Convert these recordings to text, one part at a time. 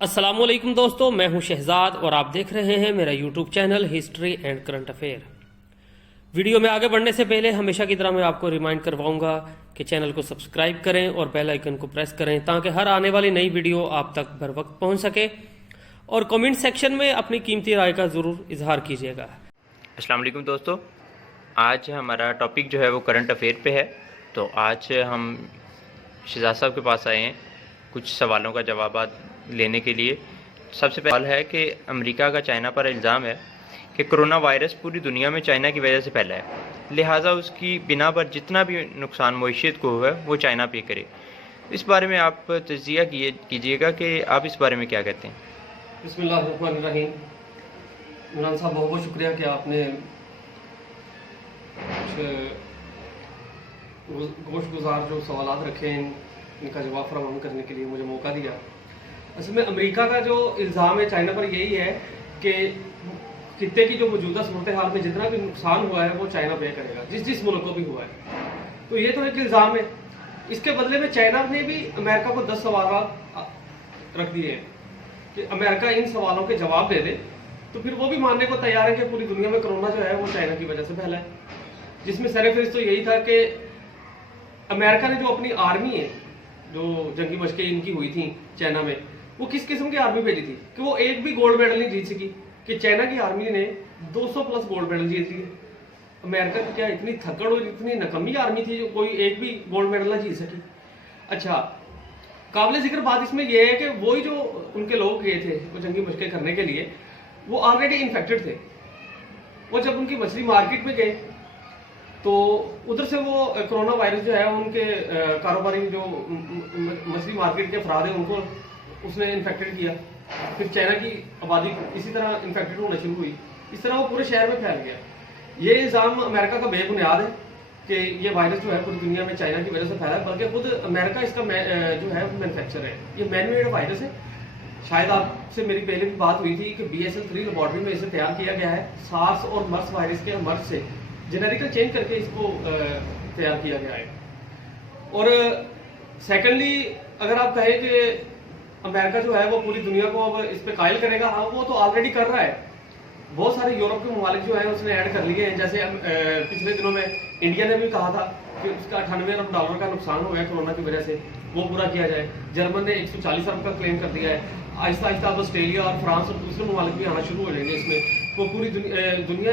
السلام علیکم دوستو، میں ہوں شہزاد اور آپ دیکھ رہے ہیں میرا YouTube channel history and current affair. Video میں آگے بڑھنے سے پہلے ہمیشہ کی طرح میں آپ کو ریمائنڈ کرواؤں گا کہ چینل کو سبسکرائب کریں اور بیل آئیکن کو پریس کریں تاکہ ہر آنے والی نئی ویڈیو آپ تک بر وقت پہنچ سکے، اور کمنٹ سیکشن میں اپنی قیمتی رائے کا ضرور اظہار کیجیے گا۔ السلام علیکم دوستو، آج ہمارا ٹاپک جو ہے وہ کرنٹ افیئر پہ ہے۔ تو آج ہم شہزاد صاحب کے پاس آئے ہیں کچھ سوالوں کا جوابات لینے کے لیے۔ سب سے پہلا سوال ہے کہ امریکہ کا چائنا پر الزام ہے کہ کرونا وائرس پوری دنیا میں چائنا کی وجہ سے پھیلا ہے، لہٰذا اس کی بنا پر جتنا بھی نقصان معیشت کو ہوا ہے وہ چائنا پے کرے۔ اس بارے میں آپ تجزیہ کیجیے گا کہ آپ اس بارے میں کیا کہتے ہیں؟ بسم اللہ الرحمن الرحیم۔ عمران صاحب بہت بہت شکریہ کہ آپ نے گوشت گزار جو سوالات رکھے ہیں ان کا جواب فراہم کرنے کے لیے مجھے موقع دیا۔ اصل میں امریکہ کا جو الزام ہے چائنا پر یہی ہے کہ خطے کی جو موجودہ صورتحال میں جتنا بھی نقصان ہوا ہے وہ چائنا پے کرے گا، جس ملک کو بھی ہوا ہے۔ تو یہ تو ایک الزام ہے۔ اس کے بدلے میں چائنا نے بھی امریکہ کو 10 سوالات رکھ دیے ہیں کہ امریکہ ان سوالوں کے جواب دے دے تو پھر وہ بھی ماننے کو تیار ہے کہ پوری دنیا میں کرونا جو ہے وہ چائنا کی وجہ سے پھیلا ہے، جس میں سر فہرست تو یہی تھا کہ امریکہ نے جو اپنی آرمی ہے، جو جنگی مشقیں ان کی ہوئی تھیں چائنا میں، وہ کس قسم کی آرمی بھیجی تھی کہ وہ ایک بھی گولڈ میڈل نہیں جیت سکی، کہ چائنا کی آرمی نے 200 پلس گولڈ میڈل جیت لیے۔ امریکہ کی کیا اتنی تھکڑ اور اتنی نکمی آرمی تھی جو کوئی ایک بھی گولڈ میڈل نہ جیت سکی؟ اچھا، قابل ذکر بات اس میں یہ ہے کہ وہی جو ان کے لوگ گئے تھے وہ جنگی مشقیں کرنے کے لیے، وہ آلریڈی انفیکٹڈ تھے۔ وہ جب ان کی مچھلی مارکیٹ میں گئے تو ادھر سے وہ کرونا وائرس جو ہے ان کے کاروباری جو مچھلی مارکیٹ کے افراد ہیں ان کو اس نے انفیکٹڈ کیا، پھر چائنا کی آبادی اسی طرح انفیکٹڈ ہونا شروع ہوئی، اس طرح وہ پورے شہر میں پھیل گیا۔ یہ الزام امریکہ کا بے بنیاد ہے کہ یہ وائرس جو ہے پوری دنیا میں چائنا کی وجہ سے پھیلا ہے، بلکہ خود امریکہ اس کا جو ہے مینوفیکچر ہے، یہ مین میڈ وائرس ہے۔ شاید آپ سے میری پہلے بھی بات ہوئی تھی کہ BSL-3 لیبارٹری میں اسے تیار کیا گیا ہے، سارس اور مرس وائرس کے مرض سے جنریکل چینج کر کے اس کو تیار کیا گیا ہے۔ اور سیکنڈلی اگر آپ کہیں کہ امریکہ جو ہے وہ پوری دنیا کو اب اس پہ قائل کرے گا، ہاں وہ تو آلریڈی کر رہا ہے۔ بہت سارے یورپ کے ممالک جو ہیں اس نے ایڈ کر لیے ہیں، جیسے پچھلے دنوں میں انڈیا نے بھی کہا تھا کہ اس کا 98 ارب ڈالر کا نقصان ہو گیا کورونا کی وجہ سے، وہ پورا کیا جائے۔ جرمن نے 140 ارب کا کلیم کر دیا ہے۔ آہستہ آہستہ اب آسٹریلیا اور فرانس اور دوسرے ممالک بھی آنا شروع ہو جائیں گے اس میں، وہ پوری دنیا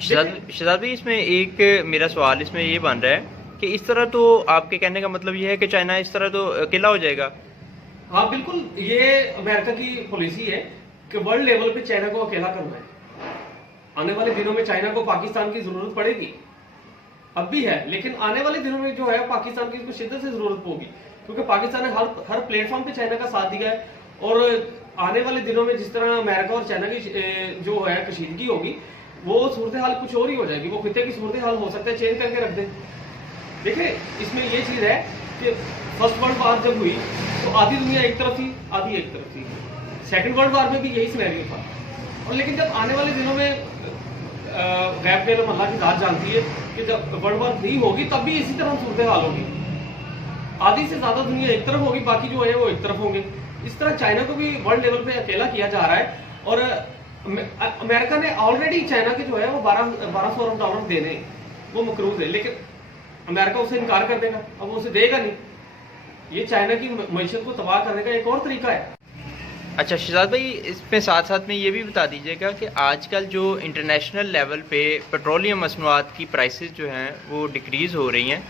شہزاد بھائی، اس میں ایک میرا سوال اس میں یہ بن رہا ہے کہ اس طرح تو آپ کے کہنے کا مطلب یہ ہے کہ چائنا اس طرح تو اکیلا ہو جائے گا؟ ہاں بالکل، یہ امریکہ کی پالیسی ہے کہ ورلڈ لیول پہ چائنا کو اکیلا کرنا ہے۔ آنے والے دنوں میں چائنا کو پاکستان کی ضرورت پڑے گی، اب بھی ہے، لیکن آنے والے دنوں میں جو ہے پاکستان کی اس کو شدت سے ضرورت ہوگی، کیونکہ پاکستان نے ہر پلیٹ فارم پہ چائنا کا ساتھ دیا ہے، اور آنے والے دنوں میں جس طرح امریکہ اور چائنا کی جو ہے کشیدگی ہوگی، وہ صورتحال کچھ اور ہی ہو جائے گی، وہ خطے کی صورتحال ہو سکتا ہے چینج کر کے رکھ دیں۔ دیکھیں اس میں یہ چیز ہے کہ فرسٹ ورلڈ وار جب ہوئی تو آدھی دنیا ایک طرف تھی، آدھی ایک طرف تھی۔ سیکنڈ ورلڈ وار میں بھی یہی سینیریو تھا، اور لیکن جب آنے والے دنوں میں غیب کے علم اللہ کی ذات جانتی ہے کہ جب ورلڈ وار 3 ہوگی تب بھی اسی طرح صورتحال ہوگی، آدھی سے زیادہ دنیا ایک طرف ہوگی، باقی جو ہے وہ ایک طرف ہوں گے۔ اس طرح چائنا کو بھی ورلڈ لیول پہ اکیلا کیا جا رہا ہے، اور امریکہ نے آلریڈی چائنا کے جو ہے وہ 1200 ارب ڈالر دینے وہ مقروض ہے، لیکن امریکہ اسے انکار کر دے گا، اب وہ اسے دے گا نہیں۔ یہ چائنا کی معیشت کو تباہ کرنے کا ایک اور طریقہ ہے۔ اچھا شہزاد بھائی، اس میں ساتھ ساتھ میں یہ بھی بتا دیجیے گا کہ آج کل جو انٹرنیشنل لیول پہ پیٹرولیم مصنوعات کی پرائسز جو ہیں وہ ڈکریز ہو رہی ہیں،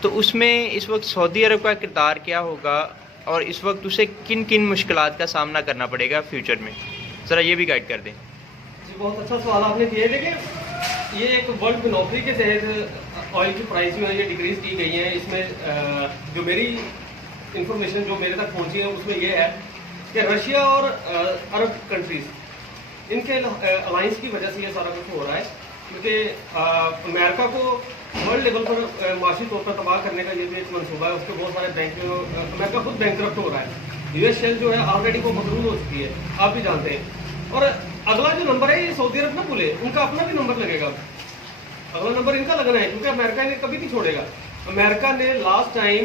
تو اس میں اس وقت سعودی عرب کا کردار کیا ہوگا، اور اس وقت اسے کن کن مشکلات کا سامنا کرنا پڑے گا فیوچر میں؟ ذرا یہ بھی گائیڈ کر دیں۔ جی بہت اچھا سوال آپ نے کیا ہے۔ دیکھیں یہ ایک ورلڈ منوپلی کے تحت آئل کی پرائس جو ہے یہ ڈکریز کی گئی ہیں۔ اس میں جو میری انفارمیشن جو میرے تک پہنچی ہے اس میں یہ ہے کہ رشیا اور عرب کنٹریز ان کے الائنس کی وجہ سے یہ سارا کچھ ہو رہا ہے، کیونکہ امریکہ کو ورلڈ لیول پر معاشی طور پر تباہ کرنے کا یہ بھی ایک منصوبہ ہے۔ اس کے بہت سارے بینک، امریکہ خود بینکرپٹ ہو رہا ہے، US شیل جو ہے آلریڈی وہ مقروض ہو چکی ہے، آپ بھی جانتے ہیں۔ اور اگلا جو نمبر ہے یہ سعودی عرب نہ بھولے، ان کا اپنا بھی نمبر لگے گا، اگلا نمبر ان کا لگنا ہے، کیونکہ امریکہ نے کبھی نہیں چھوڑے گا۔ امریکہ نے لاسٹ ٹائم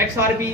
XRP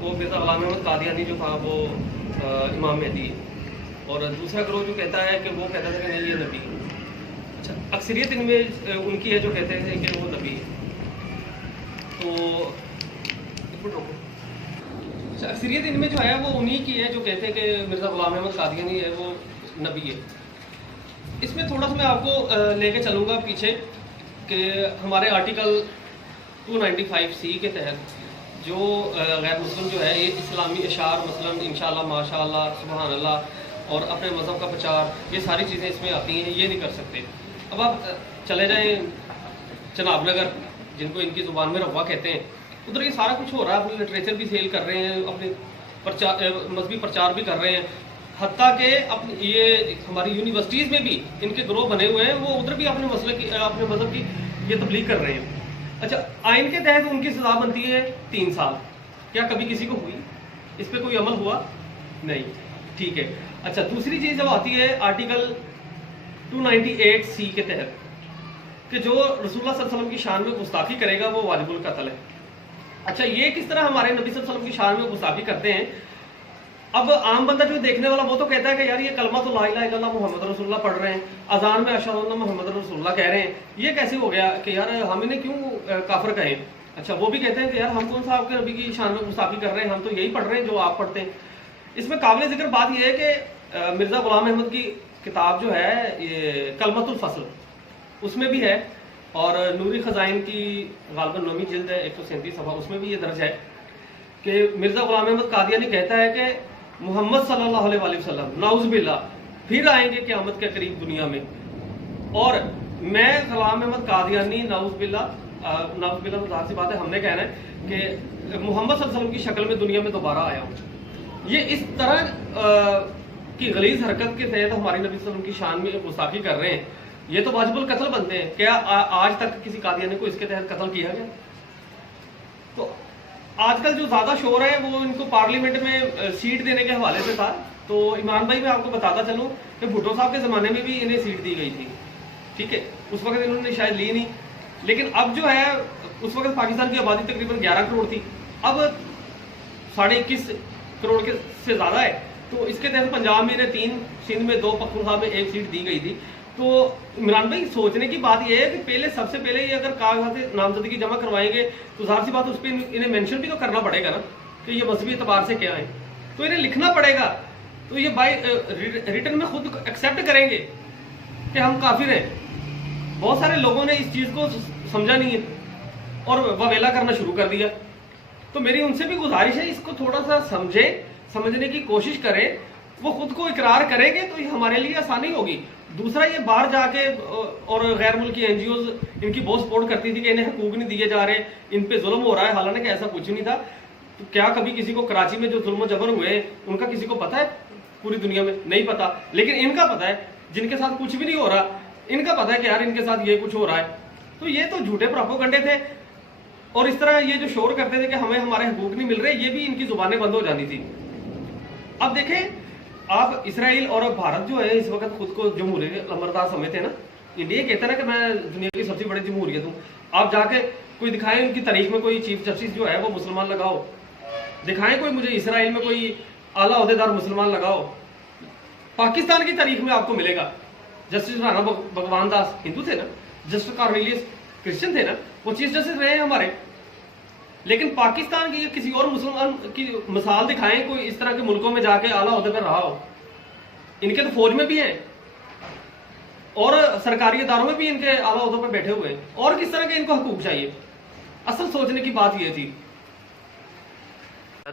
وہ مرزا غلام احمد قادیانی جو تھا وہ امام مہدی ہے، اور دوسرا گروہ جو کہتا ہے کہ وہ کہتا تھا کہ نہیں یہ نبی ہے۔ اچھا، اکثریت ان میں ان کی ہے جو کہتے ہیں کہ وہ نبی ہے۔ تو ایک منٹ رکو۔ اچھا، اکثریت ان میں جو ہے وہ انہی کی ہے جو کہتے ہیں کہ مرزا غلام احمد قادیانی ہے وہ نبی ہے۔ اس میں تھوڑا سا میں آپ کو لے کے چلوں گا پیچھے کہ ہمارے آرٹیکل 295C کے تحت جو غیر مسلم جو ہے یہ اسلامی اشعار مثلا انشاءاللہ ماشاءاللہ سبحان اللہ اور اپنے مذہب کا پرچار، یہ ساری چیزیں اس میں آتی ہیں، یہ نہیں کر سکتے۔ اب آپ چلے جائیں چناب نگر، جن کو ان کی زبان میں روا کہتے ہیں، ادھر یہ سارا کچھ ہو رہا ہے، اپنے لٹریچر بھی سیل کر رہے ہیں، اپنے مذہبی پرچار بھی کر رہے ہیں، حتیٰ کہ یہ ہماری یونیورسٹیز میں بھی ان کے گروہ بنے ہوئے ہیں، وہ ادھر بھی اپنے مذہب کی یہ تبلیغ کر رہے ہیں۔ اچھا، آئین کے تحت ان کی سزا بنتی ہے 3 سال۔ کیا کبھی کسی کو ہوئی؟ اس پہ کوئی عمل ہوا؟ نہیں، ٹھیک ہے۔ اچھا، دوسری چیز جب آتی ہے آرٹیکل 298C کے تحت کہ جو رسول اللہ صلی اللہ علیہ وسلم کی شان میں گستاخی کرے گا وہ واجب القتل ہے۔ اچھا، یہ کس طرح ہمارے نبی صلی اللہ علیہ وسلم کی شان میں گستاخی کرتے ہیں؟ اب عام بندہ جو دیکھنے والا وہ تو کہتا ہے کہ یار یہ کلمہ تو لا الہ الا اللہ محمد رسول اللہ پڑھ رہے ہیں، اذان میں اشہد ان محمد رسول اللہ کہہ رہے ہیں، یہ کیسے ہو گیا کہ یار ہم انہیں کیوں کافر کہیں؟ اچھا، وہ بھی کہتے ہیں کہ یار ہم کون سا آپ کے نبی کی شان میں گستاخی کر رہے ہیں، ہم تو یہی پڑھ رہے ہیں جو آپ پڑھتے ہیں۔ اس میں قابل ذکر بات یہ ہے کہ مرزا غلام احمد کی کتاب جو ہے یہ کلمۃ الفصل، اس میں بھی ہے، اور نوری خزائن کی غالباً 9ویں جلد ہے 137 صفحہ، اس میں بھی یہ درج ہے کہ مرزا غلام احمد قادیانی کہتا ہے کہ محمد صلی اللہ علیہ وآلہ وسلم نعوذ باللہ پھر آئیں گے قیامت کے قریب دنیا میں، اور میں غلام احمد قادیانی نعوذ باللہ تو ظاہر سی بات ہے ہم نے کہنا ہے کہ محمد صلی اللہ علیہ وسلم کی شکل میں دنیا میں دوبارہ آیا ہوں۔ یہ اس طرح کی غلیظ حرکت کے تحت ہماری نبی صلی اللہ علیہ وسلم کی شان میں گستاخی کر رہے ہیں، یہ تو واجب القتل بنتے ہیں۔ کیا آج تک کسی قادیانی کو اس کے تحت قتل کیا گیا؟ تو آج کل جو زیادہ شور ہے وہ ان کو پارلیمنٹ میں سیٹ دینے کے حوالے سے تھا۔ تو عمران بھائی میں آپ کو بتاتا چلوں کہ بھٹو صاحب کے زمانے میں بھی انہیں سیٹ دی گئی تھی، ٹھیک ہے، اس وقت انہوں نے شاید لی نہیں، لیکن اب جو ہے اس وقت پاکستان کی آبادی تقریباً 11 کروڑ تھی، اب 21.5 کروڑ کے سے زیادہ ہے۔ تو اس کے تحت پنجاب میں انہیں 3، سندھ میں 2، پختونخوا میں 1 سیٹ دی گئی تھی۔ تو عمران بھائی سوچنے کی بات یہ ہے کہ پہلے سب سے پہلے یہ اگر کاغذات نامزدگی جمع کروائیں گے تو ظاہر سی بات اس پہ انہیں مینشن بھی تو کرنا پڑے گا نا کہ یہ مذہبی اعتبار سے کیا ہے، تو انہیں لکھنا پڑے گا، تو یہ بائی ریٹن میں خود ایکسیپٹ کریں گے کہ ہم کافر ہیں۔ بہت سارے لوگوں نے اس چیز کو سمجھا نہیں ہے اور وویلا کرنا شروع کر دیا۔ تو میری ان سے بھی گزارش ہے اس کو تھوڑا سا سمجھنے کی کوشش کریں، وہ خود کو اقرار کریں گے تو یہ ہمارے لیے آسانی ہوگی۔ دوسرا، یہ باہر جا کے اور غیر ملکی NGOز ان کی بہت سپورٹ کرتی تھی کہ انہیں حقوق نہیں دیے جا رہے، ان پہ ظلم ہو رہا ہے، حالانکہ کہ ایسا کچھ نہیں تھا۔ تو کیا کبھی کسی کو کراچی میں جو ظلم و جبر ہوئے ان کا کسی کو پتہ ہے؟ پوری دنیا میں نہیں پتا، لیکن ان کا پتہ ہے، جن کے ساتھ کچھ بھی نہیں ہو رہا ان کا پتہ ہے کہ یار ان کے ساتھ یہ کچھ ہو رہا ہے۔ تو یہ تو جھوٹے پروپیگنڈے تھے، اور اس طرح یہ جو شور کرتے تھے کہ ہمیں ہمارے حقوق نہیں مل رہے، یہ بھی ان کی زبانیں بند ہو جانی تھی۔ اب دیکھیں آپ، اسرائیل اور بھارت جو ہے اس وقت خود کو جمہوریت لمبردار سمجھتے ہیں نا، انڈیا کہتا ہے نا کہ میں دنیا کی سب سے بڑی جمہوریت ہوں۔ آپ جا کے کوئی دکھائیں ان کی تاریخ میں کوئی چیف جسٹس جو ہے وہ مسلمان لگاؤ، دکھائیں کوئی مجھے اسرائیل میں کوئی اعلیٰ عہدیدار مسلمان لگاؤ۔ پاکستان کی تاریخ میں آپ کو ملے گا جسٹس رانا بھگوان داس ہندو تھے نا، جسٹس کارنیلیس کرسچن تھے نا، وہ چیف جسٹس رہے ہیں ہمارے۔ لیکن پاکستان کی کسی اور مسلمان کی مثال دکھائیں کوئی اس طرح کے ملکوں میں جا کے اعلیٰ عہدے پر رہا ہو۔ ان کے تو فوج میں بھی ہیں اور سرکاری اداروں میں بھی ان کے اعلیٰ عہدوں پر بیٹھے ہوئے ہیں، اور کس طرح کے ان کو حقوق چاہیے؟ اصل سوچنے کی بات یہ تھی۔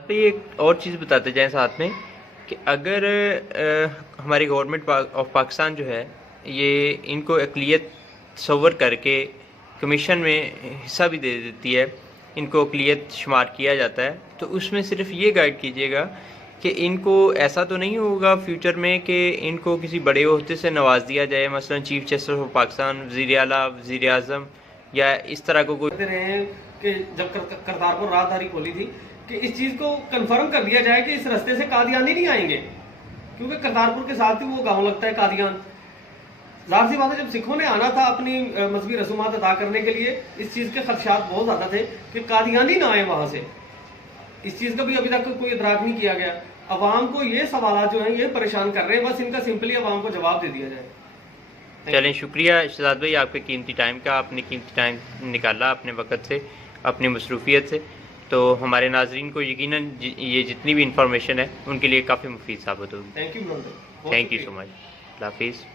ایک اور چیز بتاتے جائیں ساتھ میں کہ اگر ہماری گورنمنٹ آف پاکستان جو ہے یہ ان کو اقلیت تصور کر کے کمیشن میں حصہ بھی دے دیتی ہے، ان کو اقلیت شمار کیا جاتا ہے، تو اس میں صرف یہ گائیڈ کیجیے گا کہ ان کو ایسا تو نہیں ہوگا فیوچر میں کہ ان کو کسی بڑے عہدے سے نواز دیا جائے، مثلا چیف جسٹس آف پاکستان، وزیر اعلیٰ، وزیر اعظم، یا اس طرح کو کوئی رہے ہیں کہ جب کرتارپور راہداری کھولی تھی کہ اس چیز کو کنفرم کر دیا جائے کہ اس رستے سے قادیانی نہیں آئیں گے، کیونکہ کرتارپور کے ساتھ ہی وہ گاؤں لگتا ہے قادیان۔ ظاہر سی بات ہے جب سکھوں نے آنا تھا اپنی مذہبی رسومات ادا کرنے کے لیے اس چیز کے خدشات بہت زیادہ تھے کہ قادیانی نہ آئے وہاں سے. اس چیز کا بھی ابھی تک کوئی ادراک نہیں کیا گیا. عوام کو یہ سوالات جو ہیں یہ پریشان کر رہے ہیں, بس ان کا سمپلی عوام کو جواب دے دیا جائے. چلیں شکریہ شہزاد بھائی آپ کے قیمتی ٹائم کا. آپ نے قیمتی ٹائم نکالا اپنے وقت سے, اپنی مصروفیت سے. تو ہمارے ناظرین کو یقیناً یہ جتنی بھی انفارمیشن ہے ان کے لیے کافی مفید ثابت ہوگی. Thank you. Thank you so much. اللہ حافظ.